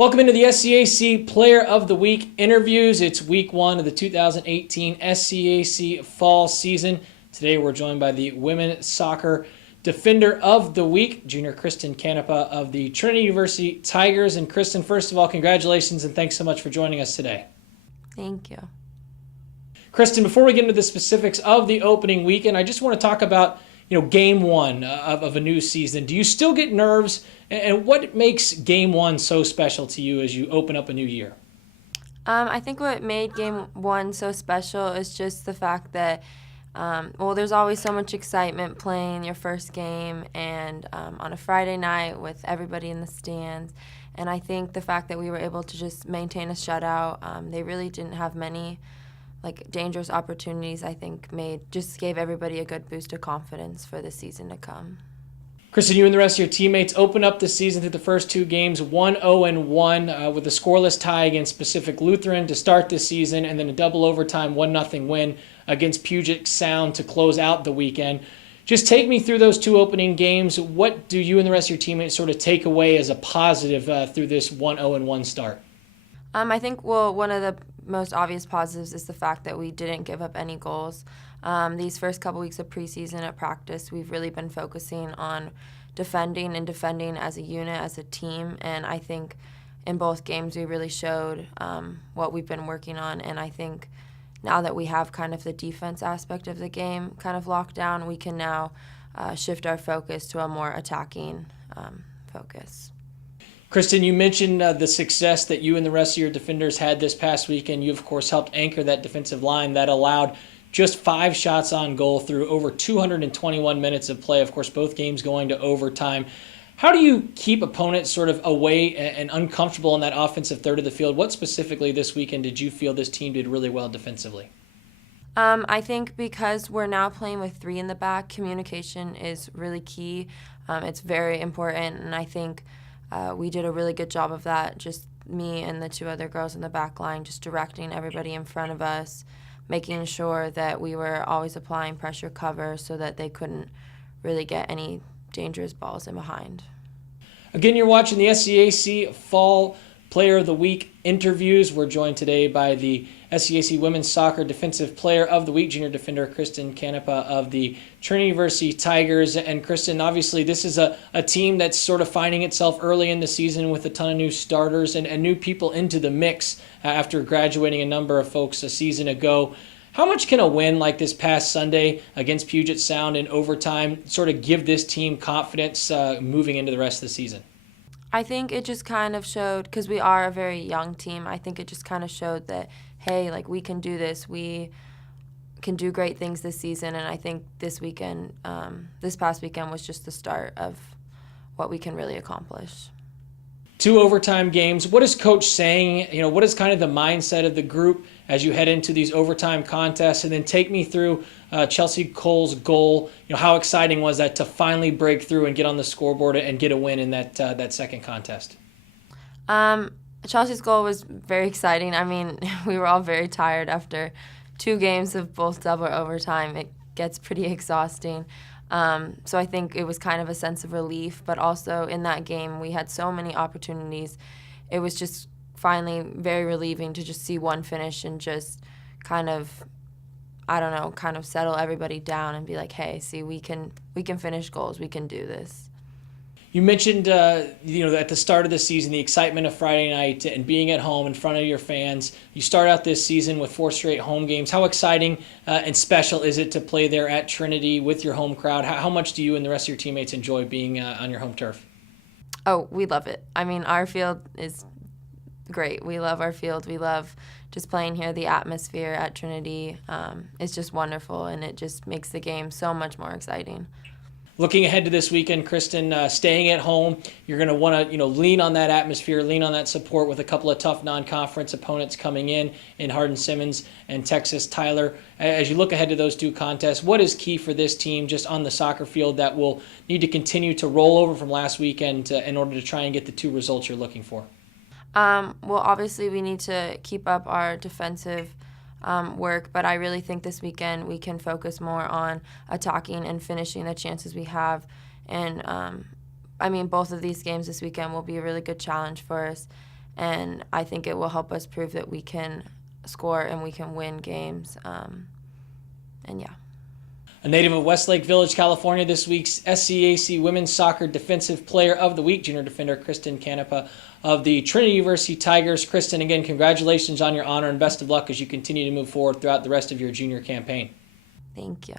Welcome into the SCAC Player of the Week interviews. It's week one of the 2018 SCAC fall season. Today we're joined by the Women's Soccer Defender of the Week, junior Kristen Canepa of the Trinity University Tigers. And Kristen, first of all, congratulations and thanks so much for joining us today. Thank you. Kristen, before we get into the specifics of the opening weekend, I just want to talk about game one of a new season. Do you still get nerves? And what makes game one so special to you as you open up a new year? I think what made game one so special is just the fact that, there's always so much excitement playing your first game and on a Friday night with everybody in the stands. And I think the fact that we were able to just maintain a shutout, they really didn't have many dangerous opportunities, I think just gave everybody a good boost of confidence for the season to come. Kristen, you and the rest of your teammates open up the season through the first two games 1-0-1 with a scoreless tie against Pacific Lutheran to start the season, and then a double overtime 1-0 win against Puget Sound to close out the weekend. Just take me through those two opening games. What do you and the rest of your teammates sort of take away as a positive through this 1-0-1 start? I think, one of the most obvious positives is the fact that we didn't give up any goals. These first couple weeks of preseason at practice, we've really been focusing on defending as a unit, as a team, and I think in both games we really showed what we've been working on, and I think now that we have kind of the defense aspect of the game kind of locked down, we can now shift our focus to a more attacking focus. Kristen, you mentioned the success that you and the rest of your defenders had this past weekend. You, of course, helped anchor that defensive line that allowed just 5 shots on goal through over 221 minutes of play. Of course, both games going to overtime. How do you keep opponents sort of away and uncomfortable in that offensive third of the field? What specifically this weekend did you feel this team did really well defensively? I think because we're now playing with 3 in the back, communication is really key. It's very important, and I think we did a really good job of that, just me and the 2 other girls in the back line, just directing everybody in front of us, making sure that we were always applying pressure cover so that they couldn't really get any dangerous balls in behind. Again, you're watching the SCAC Fall Player of the Week interviews. We're joined today by the SCAC Women's Soccer Defensive Player of the Week, junior defender Kristen Canepa of the Trinity University Tigers. And Kristen, obviously this is a team that's sort of finding itself early in the season with a ton of new starters and new people into the mix after graduating a number of folks a season ago. How much can a win like this past Sunday against Puget Sound in overtime sort of give this team confidence moving into the rest of the season? I think it just kind of showed, because we are a very young team, I think it just kind of showed that, hey, we can do this. We can do great things this season, and I think this past weekend was just the start of what we can really accomplish. 2 overtime games. What is Coach saying? What is kind of the mindset of the group as you head into these overtime contests? And then take me through Chelsea Cole's goal. How exciting was that to finally break through and get on the scoreboard and get a win in that second contest? Chelsea's goal was very exciting. I mean, we were all very tired after 2 games of both double overtime. It gets pretty exhausting. So I think it was kind of a sense of relief, but also in that game we had so many opportunities. It was just finally very relieving to just see one finish and just kind of settle everybody down and be like, hey, see, we can finish goals, we can do this. You mentioned, at the start of the season, the excitement of Friday night and being at home in front of your fans. You start out this season with 4 straight home games. How exciting and special is it to play there at Trinity with your home crowd? How much do you and the rest of your teammates enjoy being on your home turf? Oh, we love it. I mean, our field is great. We love our field. We love just playing here. The atmosphere at Trinity is just wonderful, and it just makes the game so much more exciting. Looking ahead to this weekend, Kristen, staying at home, you're going to want to lean on that atmosphere, lean on that support with a couple of tough non-conference opponents coming in Hardin-Simmons and Texas Tyler. As you look ahead to those 2 contests, what is key for this team just on the soccer field that will need to continue to roll over from last weekend in order to try and get the 2 results you're looking for? Obviously we need to keep up our defensive work, but I really think this weekend we can focus more on attacking and finishing the chances we have. And both of these games this weekend will be a really good challenge for us. and I think it will help us prove that we can score and we can win games. And yeah. A native of Westlake Village, California, this week's SCAC Women's Soccer Defensive Player of the Week, junior defender Kristen Canepa of the Trinity University Tigers. Kristen, again, congratulations on your honor and best of luck as you continue to move forward throughout the rest of your junior campaign. Thank you.